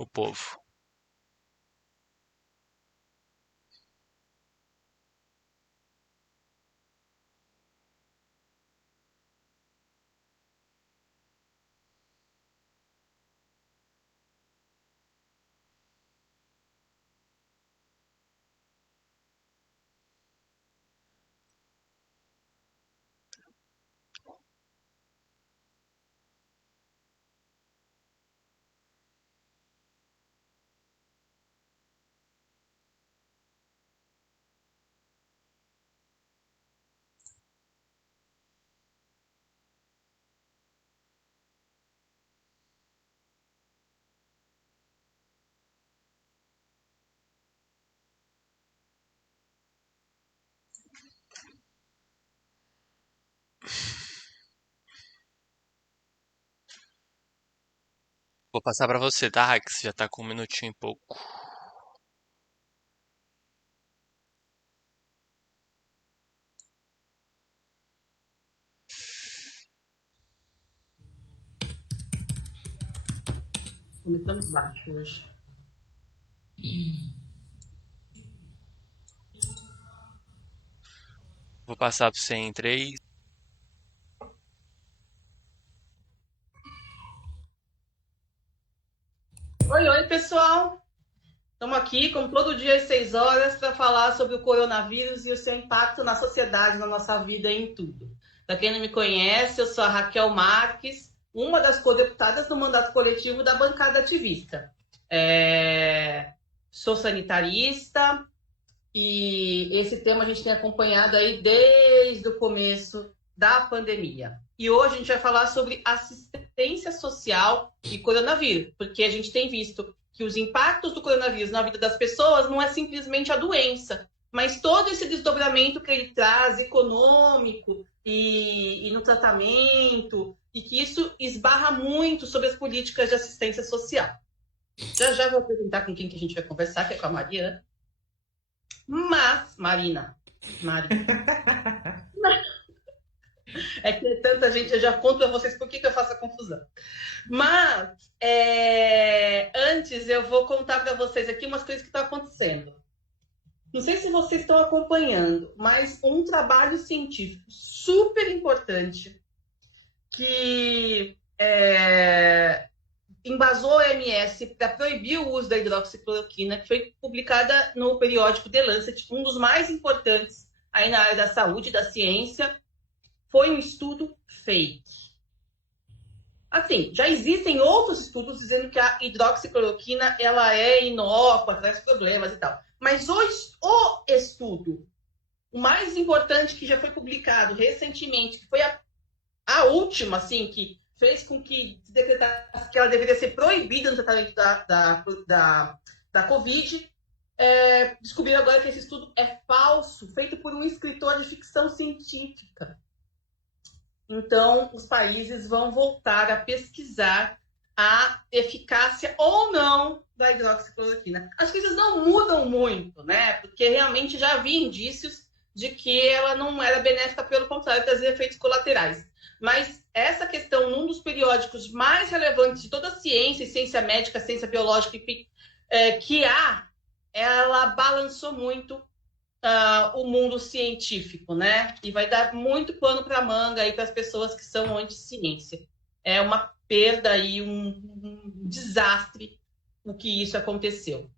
o povo. Vou passar pra você, tá, Rax? Já tá com um minutinho e pouco. Começamos baixo hoje. Vou passar pra você em 3. Oi, oi, pessoal! Estamos aqui, como todo dia às 6 horas, para falar sobre o coronavírus e o seu impacto na sociedade, na nossa vida e em tudo. Para quem não me conhece, eu sou a Raquel Marques, uma das co-deputadas do mandato coletivo da bancada ativista. Sou sanitarista e esse tema a gente tem acompanhado aí desde o começo da pandemia. E hoje a gente vai falar sobre assistência social e coronavírus, porque a gente tem visto que os impactos do coronavírus na vida das pessoas não é simplesmente a doença, mas todo esse desdobramento que ele traz, econômico e no tratamento, e que isso esbarra muito sobre as políticas de assistência social. Já vou apresentar com quem que a gente vai conversar, que é com a Mariana. Mas, Marina, é que tanta gente, eu já conto para vocês por que eu faço a confusão. Mas, antes eu vou contar para vocês aqui umas coisas que estão acontecendo. Não sei se vocês estão acompanhando, mas um trabalho científico super importante que embasou a OMS para proibir o uso da hidroxicloroquina, que foi publicada no periódico The Lancet, um dos mais importantes aí na área da saúde, da ciência, foi um estudo fake. Assim, já existem outros estudos dizendo que a hidroxicloroquina ela é inócua, traz problemas e tal. Mas o estudo, o mais importante que já foi publicado recentemente, que foi a última, assim, que fez com que se decretasse que ela deveria ser proibida no tratamento da Covid, descobriram agora que esse estudo é falso, feito por um escritor de ficção científica. Então, os países vão voltar a pesquisar a eficácia ou não da hidroxicloroquina. As coisas não mudam muito, né? Porque realmente já havia indícios de que ela não era benéfica, pelo contrário, trazia efeitos colaterais. Mas essa questão, num dos periódicos mais relevantes de toda a ciência, ciência médica, ciência biológica, que há, ela balançou muito o mundo científico, né? E vai dar muito pano para manga aí para as pessoas que são anti-ciência. É uma perda e um desastre o que isso aconteceu.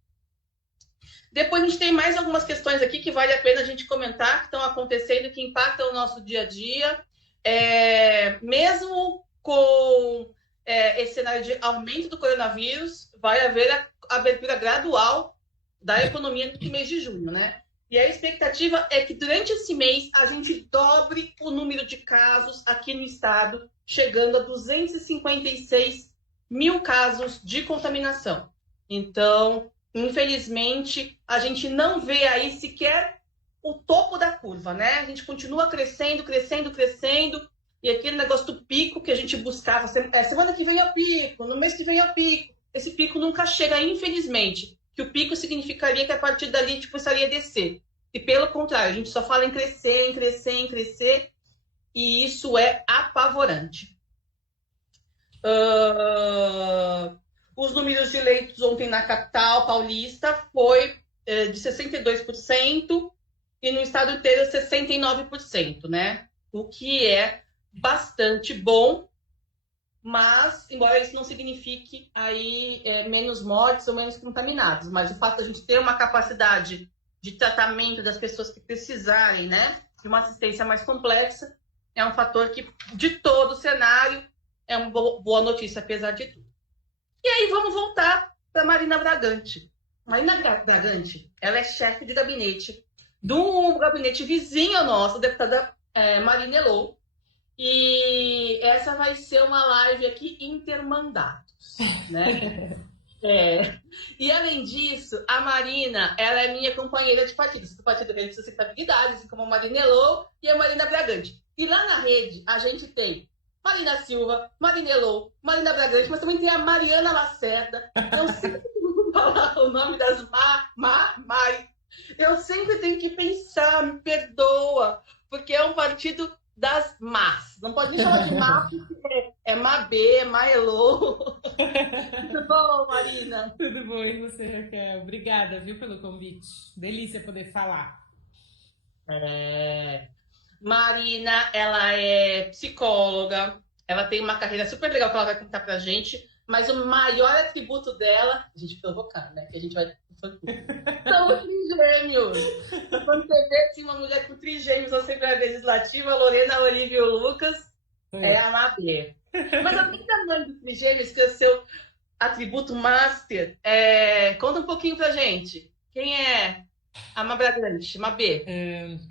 Depois a gente tem mais algumas questões aqui que vale a pena a gente comentar, que estão acontecendo, que impactam o nosso dia a dia. Mesmo com esse cenário de aumento do coronavírus, vai haver a abertura gradual da economia no mês de junho, né? E a expectativa é que durante esse mês a gente dobre o número de casos aqui no estado, chegando a 256 mil casos de contaminação. Então, infelizmente, a gente não vê aí sequer o topo da curva, né? A gente continua crescendo, crescendo, crescendo, e aquele negócio do pico que a gente buscava, semana que vem é o pico, no mês que vem é o pico, esse pico nunca chega, infelizmente, que o pico significaria que a partir dali a gente começaria a descer. E pelo contrário, a gente só fala em crescer, em crescer, em crescer, e isso é apavorante. Os números de leitos ontem na capital paulista foi de 62% e no estado inteiro 69%, né? O que é bastante bom, mas, embora isso não signifique aí menos mortes ou menos contaminados, mas o fato de a gente ter uma capacidade de tratamento das pessoas que precisarem, né, de uma assistência mais complexa, é um fator que, de todo o cenário, é uma boa notícia, apesar de tudo. E aí vamos voltar para Marina Bragante. Marina Bragante, ela é chefe de gabinete do gabinete vizinho nosso, a deputada Marina Elô, e essa vai ser uma live aqui intermandatos, né? E além disso, a Marina, ela é minha companheira de partido, do Partido Rede de Sustentabilidade, assim como a Marina Elô e a Marina Bragante. E lá na rede, a gente tem Marina Silva, Marina Elô, Marina Bragante, mas também tem a Mariana Lacerda. Eu sempre vou falar o nome das Mai. Eu sempre tenho que pensar, me perdoa, porque é um partido das más. Não pode nem falar de má, porque é Mabê, Maelô. Tudo bom, Marina? Tudo bom, e você, Raquel? Obrigada, viu, pelo convite. Delícia poder falar. Marina, ela é psicóloga, ela tem uma carreira super legal que ela vai contar pra gente, mas o maior atributo dela, a gente provocar, né? Que a gente vai. São os trigêmeos. Quando você vê assim, uma mulher com trigêmeos na Assembleia Legislativa, Lorena, Olívia e o Lucas, é a Mabê. Mas além da mãe dos trigêmeos, que é o seu atributo master, conta um pouquinho pra gente. Quem é a Mabragante, Mabê?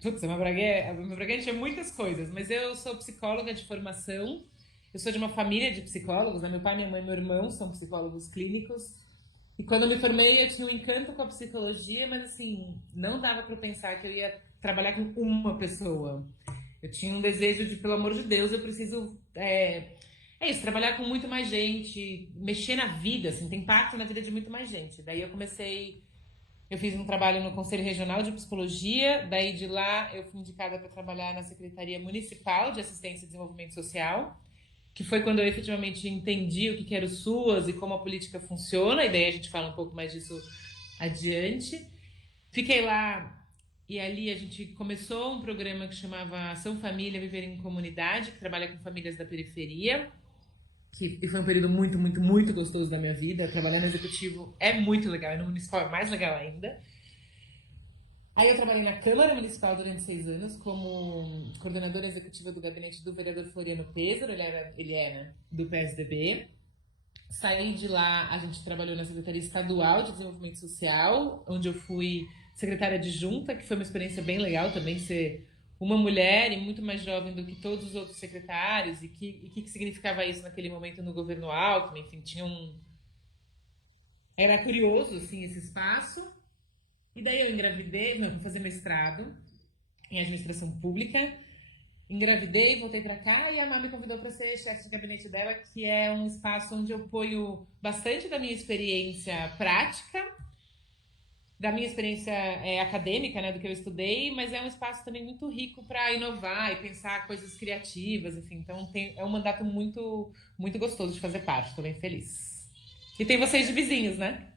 Putz, a Mabragante é muitas coisas, mas eu sou psicóloga de formação. Eu sou de uma família de psicólogos, né? Meu pai, minha mãe e meu irmão são psicólogos clínicos. E quando eu me formei, eu tinha um encanto com a psicologia, mas assim, não dava para pensar que eu ia trabalhar com uma pessoa. Eu tinha um desejo de, pelo amor de Deus, eu preciso isso, trabalhar com muito mais gente, mexer na vida, assim, ter impacto na vida de muito mais gente. Daí eu fiz um trabalho no Conselho Regional de Psicologia, daí de lá eu fui indicada para trabalhar na Secretaria Municipal de Assistência e Desenvolvimento Social, que foi quando eu efetivamente entendi o que era o SUAS e como a política funciona, e daí a gente fala um pouco mais disso adiante. Fiquei lá e ali a gente começou um programa que chamava Ação Família Viver em Comunidade, que trabalha com famílias da periferia, e foi um período muito, muito, muito gostoso da minha vida. Trabalhar no executivo é muito legal, e no municipal é mais legal ainda. Aí eu trabalhei na Câmara Municipal durante 6 anos como coordenadora executiva do gabinete do vereador Floriano Pêsaro, ele é, né, do PSDB. Saí de lá, a gente trabalhou na Secretaria Estadual de Desenvolvimento Social, onde eu fui secretária adjunta, que foi uma experiência bem legal também, ser uma mulher e muito mais jovem do que todos os outros secretários, e que significava isso naquele momento no governo Alckmin, enfim, era curioso, assim, esse espaço. E daí eu engravidei, não, fui fazer mestrado em administração pública, engravidei, voltei para cá e a Má me convidou para ser chefe de gabinete dela, que é um espaço onde eu ponho bastante da minha experiência prática, da minha experiência acadêmica, né, do que eu estudei, mas é um espaço também muito rico para inovar e pensar coisas criativas, enfim, então é um mandato muito, muito gostoso de fazer parte, estou bem feliz. E tem vocês de vizinhos, né?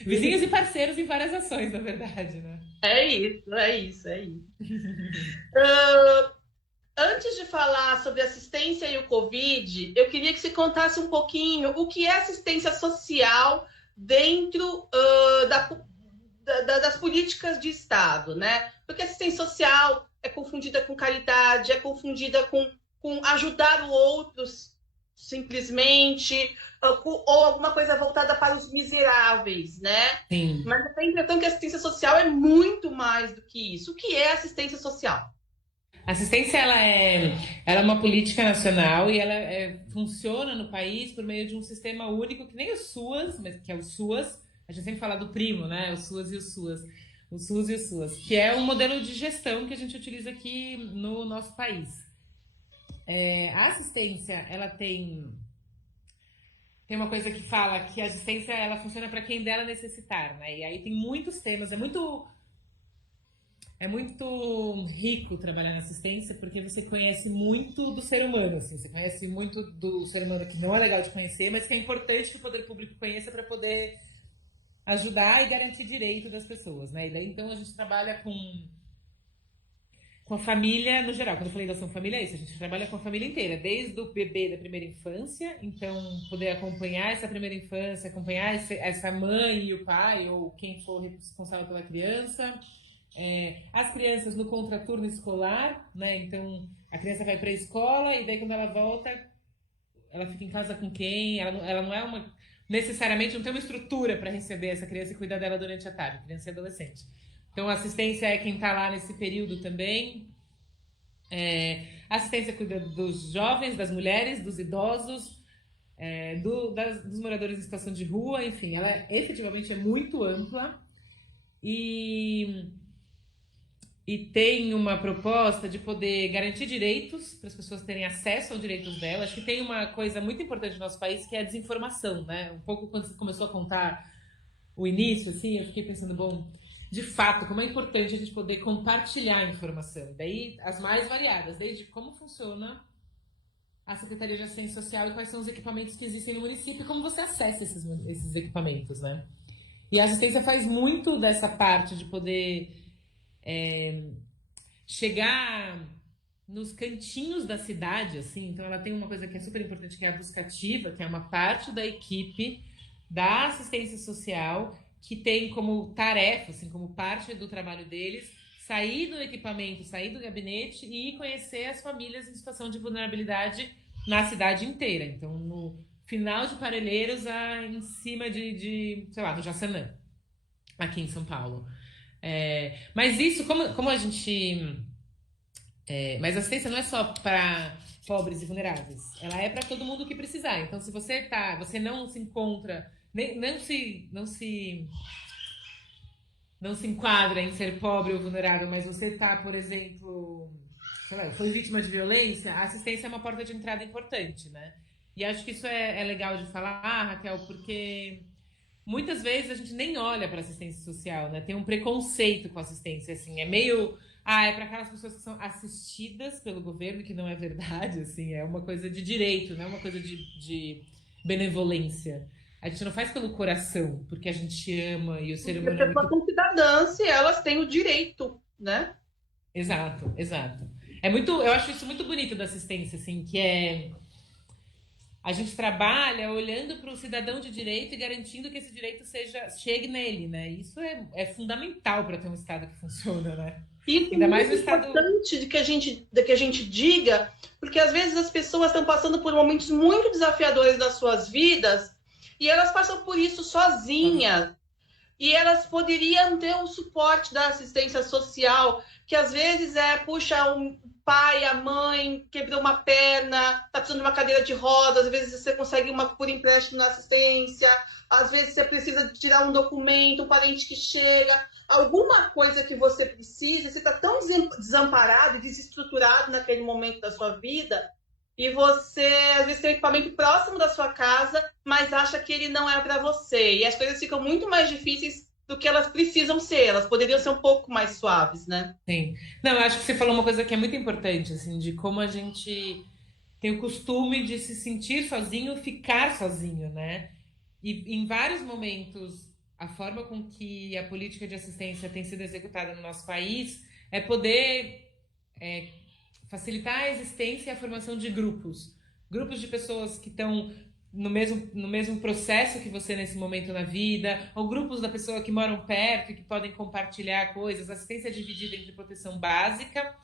Vizinhos e parceiros em várias ações, na verdade, né? É isso. Antes de falar sobre assistência e o Covid, eu queria que você contasse um pouquinho o que é assistência social dentro das políticas de Estado, né? Porque assistência social é confundida com caridade, é confundida com ajudar o outro simplesmente, ou alguma coisa voltada para os miseráveis, né? Sim. Mas eu tenho a impressão que a assistência social é muito mais do que isso. O que é assistência social? A assistência ela é uma política nacional e ela funciona no país por meio de um sistema único, que nem o SUAS, mas que é o SUAS. A gente sempre fala do primo, né? O SUAS e o SUAS. O SUS e o SUAS, que é um modelo de gestão que a gente utiliza aqui no nosso país. A assistência, ela tem uma coisa que fala que a assistência ela funciona para quem dela necessitar, né? E aí tem muitos temas, É muito rico trabalhar na assistência porque você conhece muito do ser humano, assim, você conhece muito do ser humano que não é legal de conhecer, mas que é importante que o poder público conheça para poder ajudar e garantir direito das pessoas, né? E daí então a gente trabalha com a família no geral. Quando eu falei da ação família, é isso. A gente trabalha com a família inteira, desde o bebê da primeira infância, então poder acompanhar essa primeira infância, acompanhar essa mãe e o pai, ou quem for responsável pela criança. As crianças no contraturno escolar, né? Então a criança vai para a escola e daí quando ela volta, ela fica em casa com quem? Ela não é uma necessariamente não tem uma estrutura para receber essa criança e cuidar dela durante a tarde, criança e adolescente. Então, a assistência é quem está lá nesse período também. A assistência cuida dos jovens, das mulheres, dos idosos, dos moradores em situação de rua, enfim, ela efetivamente é muito ampla e, e tem uma proposta de poder garantir direitos para as pessoas terem acesso aos direitos delas. Acho que tem uma coisa muito importante no nosso país que é a desinformação, né? Um pouco quando você começou a contar o início, assim, eu fiquei pensando, bom, de fato, como é importante a gente poder compartilhar a informação. Daí, as mais variadas, desde como funciona a Secretaria de Assistência Social e quais são os equipamentos que existem no município e como você acessa esses equipamentos, né? E a assistência faz muito dessa parte de poder chegar nos cantinhos da cidade, assim. Então, ela tem uma coisa que é super importante, que é a buscativa, que é uma parte da equipe da assistência social que tem como tarefa, assim, como parte do trabalho deles, sair do equipamento, sair do gabinete e ir conhecer as famílias em situação de vulnerabilidade na cidade inteira. Então, no final de Parelheiros, em cima sei lá, no Jaçanã, aqui em São Paulo. Mas isso, como a gente... mas a assistência não é só para pobres e vulneráveis. Ela é para todo mundo que precisar. Então, se você não se encontra... Não se enquadra em ser pobre ou vulnerável, mas você está, por exemplo, sei lá, foi vítima de violência, a assistência é uma porta de entrada importante, né? E acho que isso é legal de falar, Raquel, porque muitas vezes a gente nem olha para assistência social, né? Tem um preconceito com assistência, assim, é meio... é para aquelas pessoas que são assistidas pelo governo, que não é verdade, assim, é uma coisa de direito, não é uma coisa de benevolência. A gente não faz pelo coração, porque a gente ama e o ser humano é As pessoas muito... são cidadãs e elas têm o direito, né? Exato, exato. Eu acho isso muito bonito da assistência, assim, que a gente trabalha olhando para o cidadão de direito e garantindo que esse direito chegue nele, né? Isso é fundamental para ter um Estado que funciona, né? Isso Ainda é mais muito no Estado... importante de que a gente diga, porque às vezes as pessoas estão passando por momentos muito desafiadores das suas vidas e elas passam por isso sozinhas. E elas poderiam ter um suporte da assistência social, que às vezes puxa, um pai, a mãe quebrou uma perna, está precisando de uma cadeira de rodas, às vezes você consegue uma por empréstimo na assistência, às vezes você precisa tirar um documento, um parente que chega, alguma coisa que você precisa, você está tão desamparado e desestruturado naquele momento da sua vida, e você, às vezes, tem um equipamento próximo da sua casa, mas acha que ele não é para você. E as coisas ficam muito mais difíceis do que elas precisam ser. Elas poderiam ser um pouco mais suaves, né? Sim. Não, eu acho que você falou uma coisa que é muito importante, assim, de como a gente tem o costume de se sentir sozinho, ficar sozinho, né? E em vários momentos, a forma com que a política de assistência tem sido executada no nosso país é poder facilitar a existência e a formação de grupos de pessoas que estão no mesmo processo que você nesse momento na vida, ou grupos da pessoa que moram perto e que podem compartilhar coisas. A assistência é dividida entre proteção básica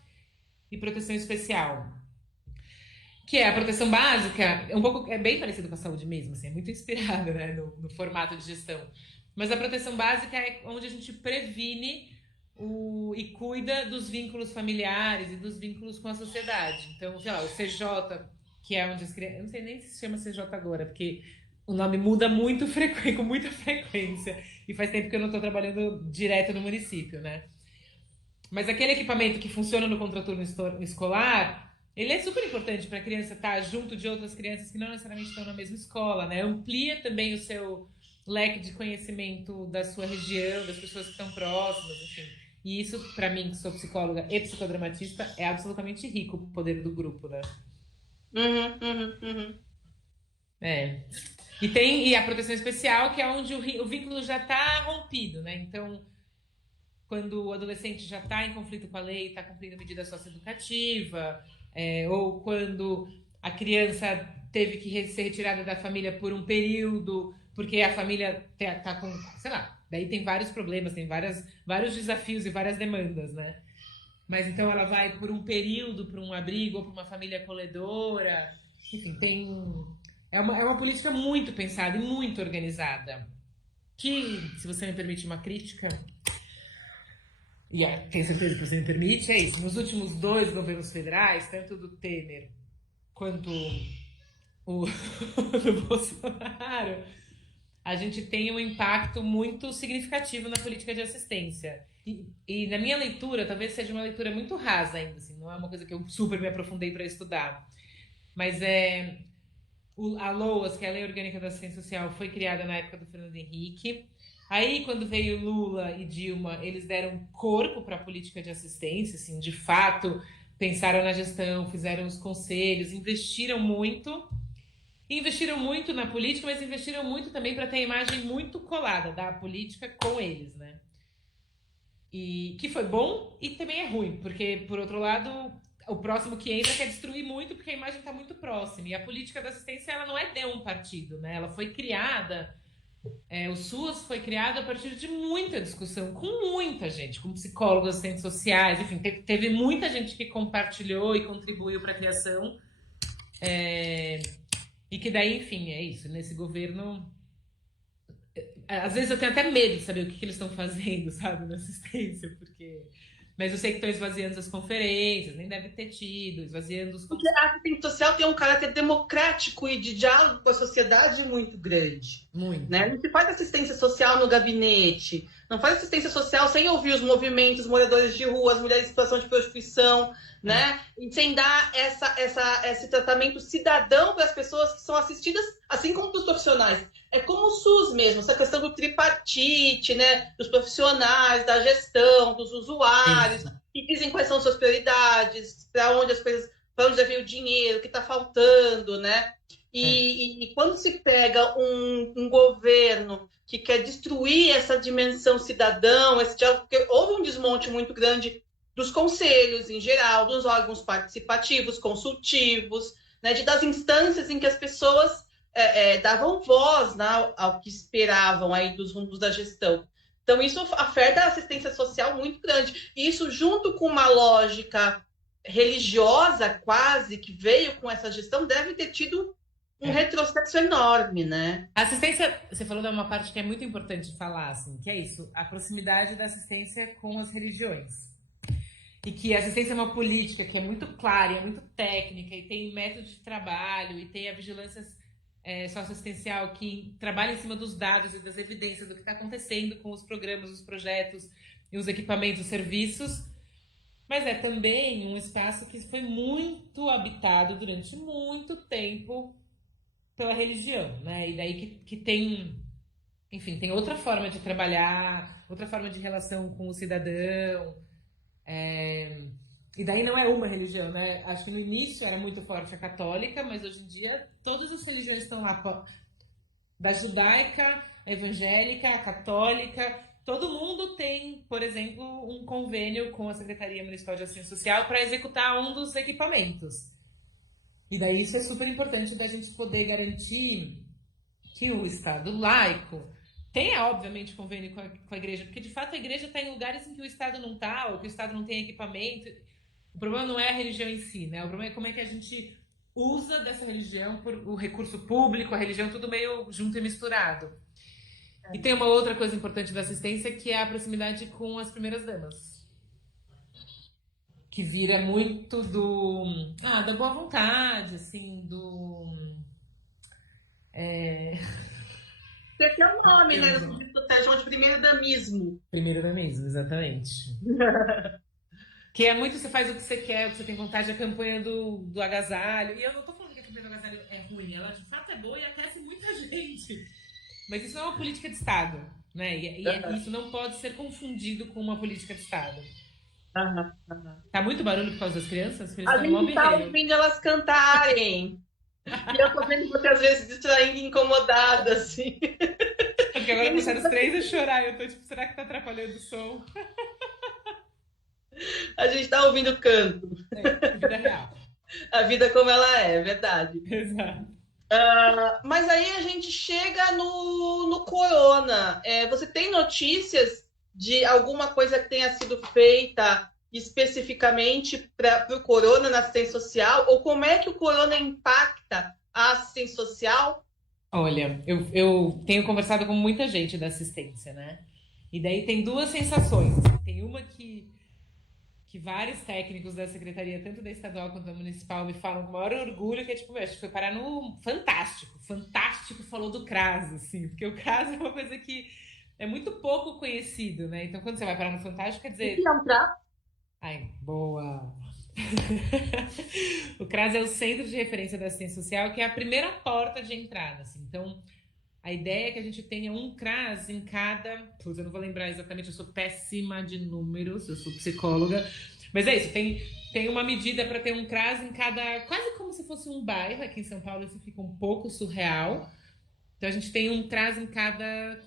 e proteção especial. Que é a proteção básica, é bem parecido com a saúde mesmo, assim, é muito inspirada, né, no formato de gestão. Mas a proteção básica é onde a gente previne e cuida dos vínculos familiares e dos vínculos com a sociedade. Então, sei lá, o CJ, que é onde as crianças... Eu não sei nem se chama CJ agora, porque o nome muda muito com muita frequência. E faz tempo que eu não estou trabalhando direto no município, né? Mas aquele equipamento que funciona no contraturno escolar, ele é super importante para a criança estar junto de outras crianças que não necessariamente estão na mesma escola, né? Amplia também o seu leque de conhecimento da sua região, das pessoas que estão próximas, enfim. E isso, para mim, que sou psicóloga e psicodramatista, é absolutamente rico o poder do grupo, né? É. E a proteção especial, que é onde o vínculo já está rompido, né? Então, quando o adolescente já está em conflito com a lei, está cumprindo medida socioeducativa, ou quando a criança teve que ser retirada da família por um período, porque a família está com, sei lá, daí tem vários problemas, tem vários desafios e várias demandas, né? Mas então ela vai por um período para um abrigo ou para uma família acolhedora. Enfim, é uma política muito pensada e muito organizada. Que, se você me permite uma crítica, e tenho certeza que você me permite, é isso. Nos últimos 2 governos federais, tanto do Temer quanto o do Bolsonaro, a gente tem um impacto muito significativo na política de assistência. E na minha leitura, talvez seja uma leitura muito rasa ainda, assim, não é uma coisa que eu super me aprofundei para estudar. Mas a LOAS, que é a Lei Orgânica da Assistência Social, foi criada na época do Fernando Henrique. Aí, quando veio Lula e Dilma, eles deram corpo para a política de assistência, assim, de fato, pensaram na gestão, fizeram os conselhos, investiram muito. Investiram muito na política, mas investiram muito também para ter a imagem muito colada da política com eles, né? E que foi bom e também é ruim, porque, por outro lado, o próximo que entra quer destruir muito porque a imagem está muito próxima. E a política da assistência, ela não é de um partido, né? Ela foi criada, o SUS foi criado a partir de muita discussão com muita gente, com psicólogos, assistentes sociais, enfim, teve muita gente que compartilhou e contribuiu para a criação. E que daí, enfim, é isso. Nesse governo, às vezes eu tenho até medo de saber o que eles estão fazendo, sabe, na assistência, porque... Mas eu sei que estão esvaziando as conferências, nem deve ter tido, esvaziando os... Porque a assistência social tem um caráter democrático e de diálogo com a sociedade muito grande. Muito. Né? Não se faz assistência social no gabinete, não faz assistência social sem ouvir os movimentos, moradores de rua, as mulheres em situação de prostituição, né? E sem dar esse tratamento cidadão para as pessoas que são assistidas, assim como para os profissionais. É como o SUS mesmo, essa questão do tripartite, né? Dos profissionais, da gestão, dos usuários, que dizem quais são suas prioridades, para onde as coisas, para onde já veio o dinheiro, o que está faltando, né? E quando se pega um governo que quer destruir essa dimensão cidadão, esse diálogo, porque houve um desmonte muito grande dos conselhos em geral, dos órgãos participativos, consultivos, né, das instâncias em que as pessoas davam voz, né, ao que esperavam aí dos rumos da gestão. Então, isso afeta a assistência social muito grande. E isso, junto com uma lógica religiosa quase, que veio com essa gestão, deve ter tido um retrocesso enorme, né? A assistência, você falou de uma parte que é muito importante falar, assim, que é isso, a proximidade da assistência com as religiões. E que a assistência é uma política que é muito clara, é muito técnica, e tem método de trabalho, e tem a vigilância socioassistencial que trabalha em cima dos dados e das evidências do que está acontecendo com os programas, os projetos, e os equipamentos, os serviços. Mas é também um espaço que foi muito habitado durante muito tempo pela religião, né? E daí que tem, enfim, tem outra forma de trabalhar, outra forma de relação com o cidadão. E daí não é uma religião, né? Acho que no início era muito forte a católica, mas hoje em dia todas as religiões estão lá, da judaica, a evangélica, a católica. Todo mundo tem, por exemplo, um convênio com a Secretaria Municipal de Assistência Social para executar um dos equipamentos. E daí isso é super importante da gente poder garantir que o Estado laico tenha, obviamente, convênio com a igreja, porque de fato a igreja está em lugares em que o Estado não está, ou que o Estado não tem equipamento. O problema não é a religião em si, né? O problema é como é que a gente usa dessa religião por o recurso público, a religião, tudo meio junto e misturado. E tem uma outra coisa importante da assistência, que é a proximidade com as primeiras damas. Que vira muito da boa vontade, assim, Você tem um nome, né? No serviço social, chama de primeiro-damismo. Primeiro-damismo, exatamente. Que é muito, você faz o que você quer, o que você tem vontade, a campanha do agasalho. E eu não tô falando que a campanha do agasalho é ruim, ela de fato é boa e aquece muita gente. Mas isso não é uma política de Estado, né? Isso não pode ser confundido com uma política de Estado. Aham, aham. Tá muito barulho por causa das crianças? As crianças A estão no maior gente tá berreiro. ouvindo elas cantarem. E eu tô vendo você às vezes distraindo, incomodada, assim. Porque agora começaram os três a chorar. Eu tô tipo, será que tá atrapalhando o som? A gente tá ouvindo canto. É, vida real. A vida como ela é verdade. Exato. Mas aí a gente chega no corona. Você tem notícias de alguma coisa que tenha sido feita especificamente para o corona na assistência social? Ou como é que o corona impacta a assistência social? Olha, eu tenho conversado com muita gente da assistência, né? E daí tem duas sensações. Tem uma que vários técnicos da secretaria, tanto da estadual quanto da municipal, me falam com o maior orgulho, que é tipo, meu, acho que foi parar no Fantástico. Fantástico falou do CRAS, assim, porque o CRAS é uma coisa que é muito pouco conhecido, né? Então, quando você vai parar no Fantástico, quer O dizer, que é um CRAS? ai, boa. O CRAS é o Centro de Referência da Assistência Social, que é a primeira porta de entrada, assim. Então, a ideia é que a gente tenha um CRAS em cada. Putz, eu não vou lembrar exatamente, eu sou péssima de números, eu sou psicóloga. Mas é isso, tem uma medida para ter um CRAS em cada. Quase como se fosse um bairro. Aqui em São Paulo isso fica um pouco surreal. Então a gente tem um CRAS em cada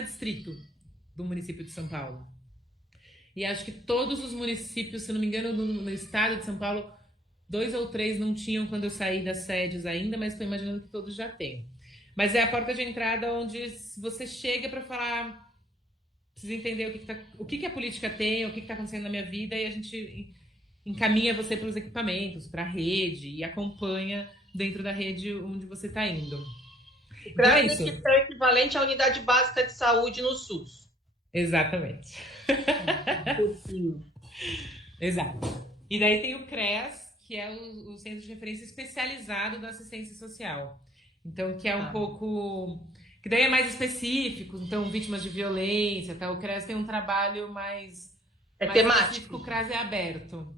distrito do município de São Paulo. E acho que todos os municípios, se não me engano, no estado de São Paulo, 2 ou 3 não tinham quando eu saí das sedes ainda, mas estou imaginando que todos já têm. Mas é a porta de entrada onde você chega para falar, precisa entender o que a política tem, o que está acontecendo na minha vida, e a gente encaminha você para os equipamentos, para a rede, e acompanha dentro da rede onde você está indo. O Então é CRAS tem isso. que ser equivalente à unidade básica de saúde no SUS. Exatamente. Sim. Exato. E daí tem o CREAS, que é o Centro de Referência Especializado da Assistência Social. Então, que é um pouco. Que daí é mais específico, então, vítimas de violência, tá? O CREAS tem um trabalho mais Temático. específico, o CRAS é aberto.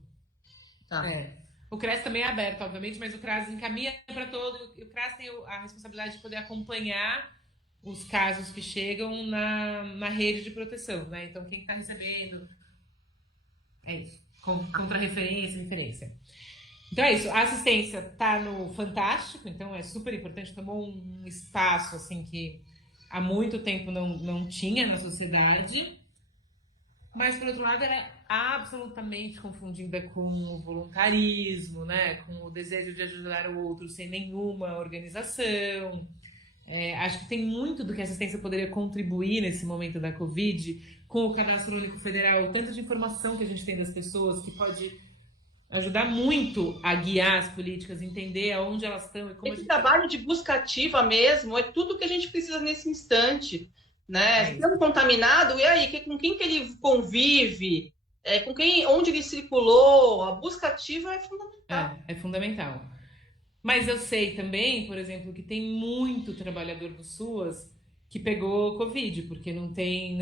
Tá. É. O CRAS também é aberto, obviamente, mas o CRAS encaminha para todo. E o CRAS tem a responsabilidade de poder acompanhar os casos que chegam na rede de proteção, né? Então, quem está recebendo. É isso. Contra-referência, referência. Então é isso. A assistência está no Fantástico, então é super importante. Tomou um espaço assim que há muito tempo não tinha na sociedade. Mas, por outro lado, ela é absolutamente confundida com o voluntarismo, né? Com o desejo de ajudar o outro sem nenhuma organização. Acho que tem muito do que a assistência poderia contribuir nesse momento da Covid, com o Cadastro Único Federal, tanto de informação que a gente tem das pessoas, que pode ajudar muito a guiar as políticas, entender aonde elas estão e como Esse a gente... trabalho de busca ativa mesmo é tudo que a gente precisa nesse instante, né? Se tem um contaminado, e aí, com quem que ele convive? Onde ele circulou? A busca ativa é fundamental. É fundamental. Mas eu sei também, por exemplo, que tem muito trabalhador do SUAS que pegou Covid, porque não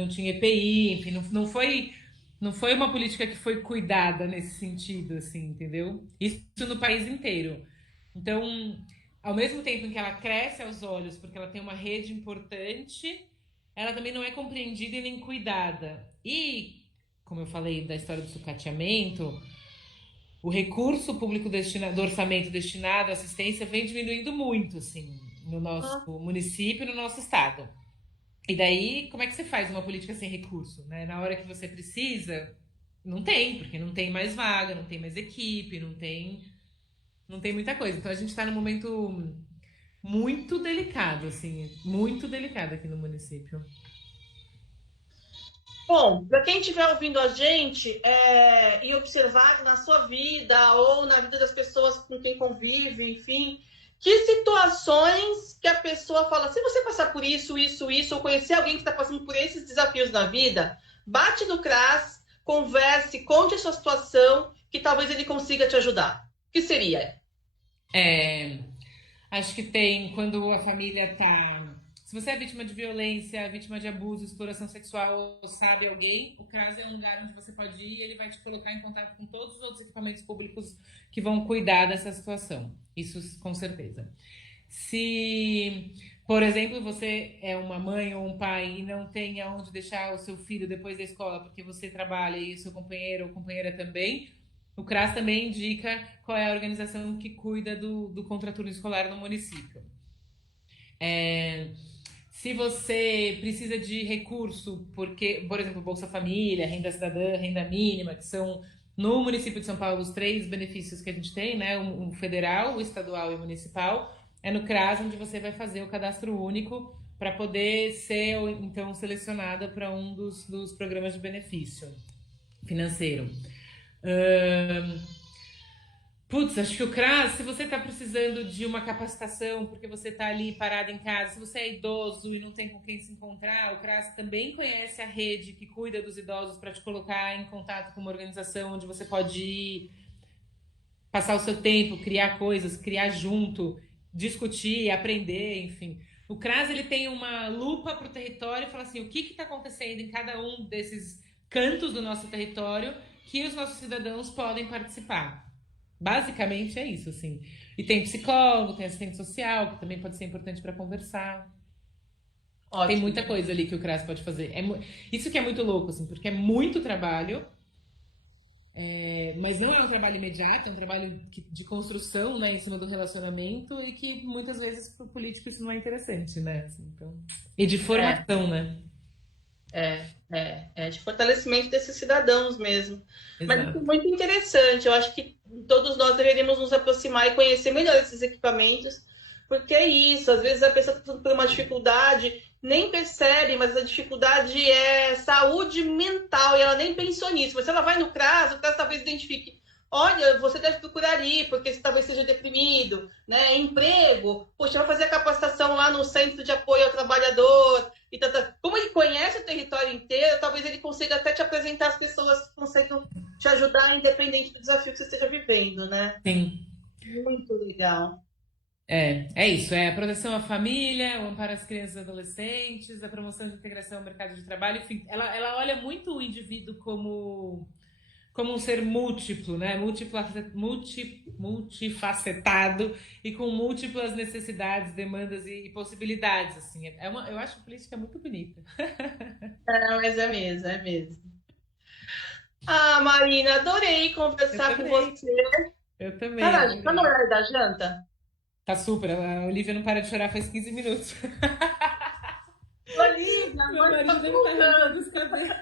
tinha EPI, enfim, não foi uma política que foi cuidada nesse sentido, assim, entendeu? Isso no país inteiro. Então, ao mesmo tempo em que ela cresce aos olhos, porque ela tem uma rede importante, ela também não é compreendida e nem cuidada. E, como eu falei da história do sucateamento, o recurso público do orçamento destinado à assistência vem diminuindo muito, assim, no nosso município e no nosso estado. E daí, como é que você faz uma política sem recurso, né? Na hora que você precisa, não tem, porque não tem mais vaga, não tem mais equipe, não tem muita coisa. Então a gente está num momento muito delicado, assim, muito delicado aqui no município. Bom, para quem estiver ouvindo a gente e observar na sua vida ou na vida das pessoas com quem convive, enfim, que situações que a pessoa fala, se você passar por isso, ou conhecer alguém que está passando por esses desafios na vida, bate no CRAS, converse, conte a sua situação, que talvez ele consiga te ajudar. O que seria? Acho que tem quando a família tá. Se você é vítima de violência, vítima de abuso, exploração sexual, ou sabe alguém, o CRAS é um lugar onde você pode ir e ele vai te colocar em contato com todos os outros equipamentos públicos que vão cuidar dessa situação. Isso com certeza. Se Por exemplo, você é uma mãe ou um pai e não tem aonde deixar o seu filho depois da escola porque você trabalha e o seu companheiro ou companheira também, o CRAS também indica qual é a organização que cuida do contraturno escolar no município. Se você precisa de recurso, porque, por exemplo, Bolsa Família, Renda Cidadã, Renda Mínima, que são no município de São Paulo os três benefícios que a gente tem, né? O federal, o estadual e o municipal. É no CRAS onde você vai fazer o cadastro único para poder ser, então, selecionada para um dos programas de benefício financeiro. Putz, acho que o CRAS, se você está precisando de uma capacitação, porque você está ali parado em casa, se você é idoso e não tem com quem se encontrar, o CRAS também conhece a rede que cuida dos idosos para te colocar em contato com uma organização onde você pode ir passar o seu tempo, criar coisas, criar junto, discutir, aprender, enfim. O CRAS ele tem uma lupa para o território e fala assim, o que está acontecendo em cada um desses cantos do nosso território que os nossos cidadãos podem participar. Basicamente é isso, assim. E tem psicólogo, tem assistente social, que também pode ser importante para conversar. Tem Ótimo. muita coisa ali que o CRAS pode fazer. Isso que é muito louco, assim, porque é muito trabalho, mas não é um trabalho imediato, é um trabalho de construção, né, em cima do relacionamento e que muitas vezes para o político isso não é interessante, né? Assim, então... E de É, formação, né? é de fortalecimento desses cidadãos mesmo. Mas isso é Exato. muito interessante. Eu acho que todos nós deveríamos nos aproximar e conhecer melhor esses equipamentos, porque é isso. Às vezes a pessoa está passando por uma dificuldade, nem percebe, mas a dificuldade é saúde mental e ela nem pensou nisso. Mas se ela vai no CRAS, o CRAS talvez identifique. Olha, você deve procurar ali, porque você talvez seja deprimido, né? Emprego, poxa, vai fazer a capacitação lá no Centro de Apoio ao Trabalhador. E como ele conhece o território inteiro, talvez ele consiga até te apresentar as pessoas que conseguem te ajudar, independente do desafio que você esteja vivendo, né? Sim. Muito legal. É isso, é a proteção à família, o amparo às crianças e adolescentes, a promoção de integração ao mercado de trabalho, enfim, ela olha muito o indivíduo como um ser múltiplo, né? Multifacetado e com múltiplas necessidades, demandas e possibilidades, assim. Eu acho a política muito bonita. Mas é mesmo, é mesmo. Ah, Marina, adorei Eu conversar com também, você. eu também, Tá no adorei. horário da janta? Tá super, a Olivia não para de chorar faz 15 minutos. Olivia, Meu mãe tá marido deve estar arrancando voltando. os cabelos.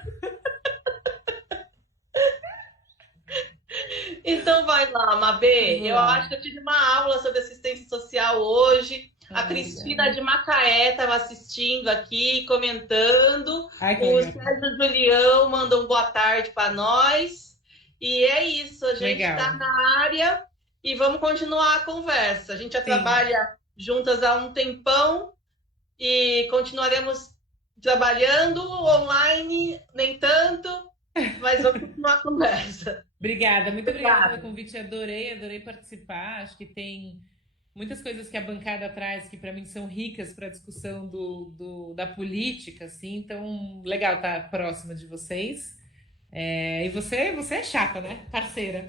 Então vai lá, Mabê. Vamos Eu acho lá. que eu tive uma aula sobre assistência social hoje. A Ah, Cristina obrigada. de Macaé estava assistindo aqui, comentando. Ai, que O legal. Sérgio Julião mandou um boa tarde para nós. E é isso, a gente está Legal. na área e vamos continuar a conversa. A gente já Sim. trabalha juntas há um tempão e continuaremos trabalhando online, nem tanto, mas vamos continuar a conversa. Obrigada, muito obrigada pelo Obrigada. convite. Adorei participar. Acho que tem muitas coisas que a bancada traz que para mim são ricas para a discussão da política, assim. Então, legal estar próxima de vocês. E você é chata, né? Parceira.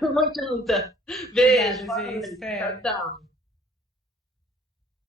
Muito junta. Beijo, Obrigada, boa gente. noite. Tchau, Até. tchau.